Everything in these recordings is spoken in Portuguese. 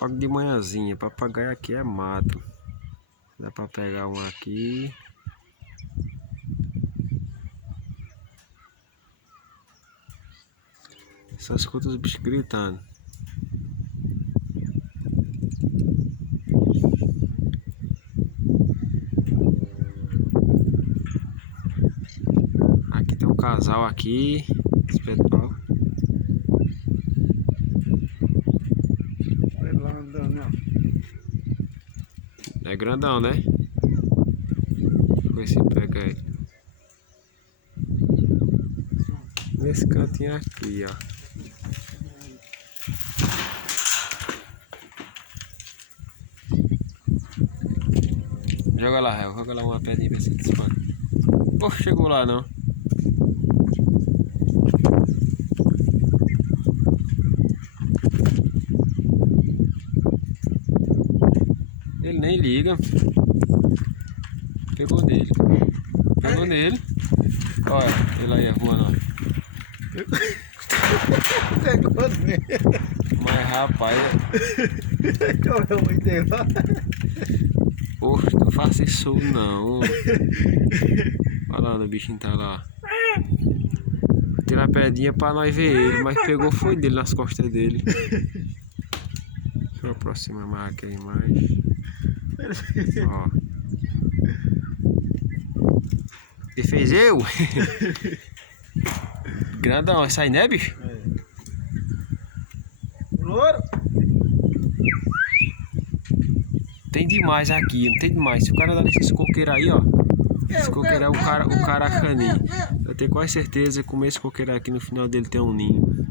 Logo de manhãzinha, papagaio aqui é mato. Dá pra pegar um aqui. Só escuta os bichos gritando. Aqui tem um casal aqui. Espetáculo. É grandão, né? Vamos ver se pega ele. Nesse cantinho aqui, ó. Joga lá, Réu. Joga lá uma pedrinha pra você dispara. Poxa, chegou lá não. Ele nem liga. Pegou nele. Pegou nele. Olha, ele aí voando. Pegou nele. Mas rapaz. Correu muito dele lá. Poxa, não faça isso não. Olha lá, o bichinho tá lá. Vou tirar a pedrinha pra nós ver ele, mas pegou foi dele nas costas dele. Deixa eu aproximar mais aqui a imagem. Ó. Ele fez eu? Grandão, esse aí, né, bicho? Louro. Tem demais aqui, não tem demais. Se o cara dá nesses coqueiros aí, ó. Esse coqueiro é o caracaninho. Eu tenho quase certeza que comer esse coqueiro aqui no final dele tem um ninho.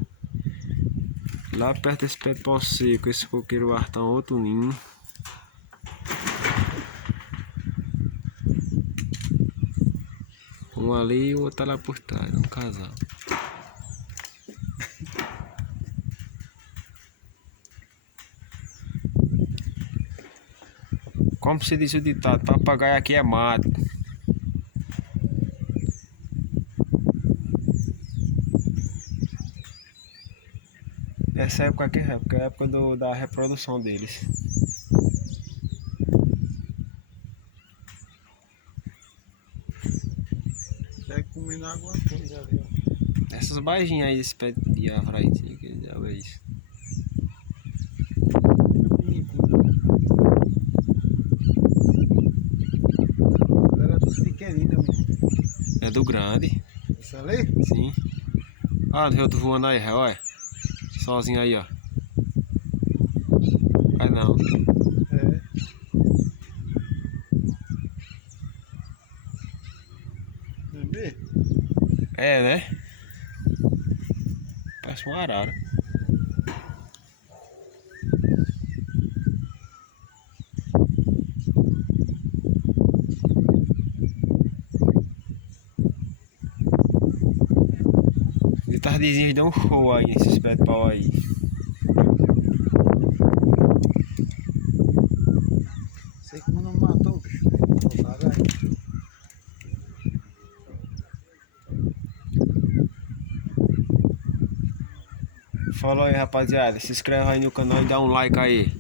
Lá perto desse pé de pau seco, esse coqueiro artão outro ninho. Um ali e o outro tá lá por trás, um casal. Como se diz o ditado, papagaio aqui é mato. Essa época aqui é a época da reprodução deles. Tá comendo alguma coisa ali, ó. Essas baijinhas aí desse pé de árvore aí, que diabo é isso? Era dos pequeninos também. É do grande. Isso ali? Sim. Ah, o outro voando aí, olha. Sozinho aí, ó. Vai não. É. Bebê? É, né? Parece um arara. De tardezinho deu um show aí nesses pés de pau aí. Sei como não matou, bicho. Falou aí, rapaziada. Se inscreve aí no canal e dá um like aí.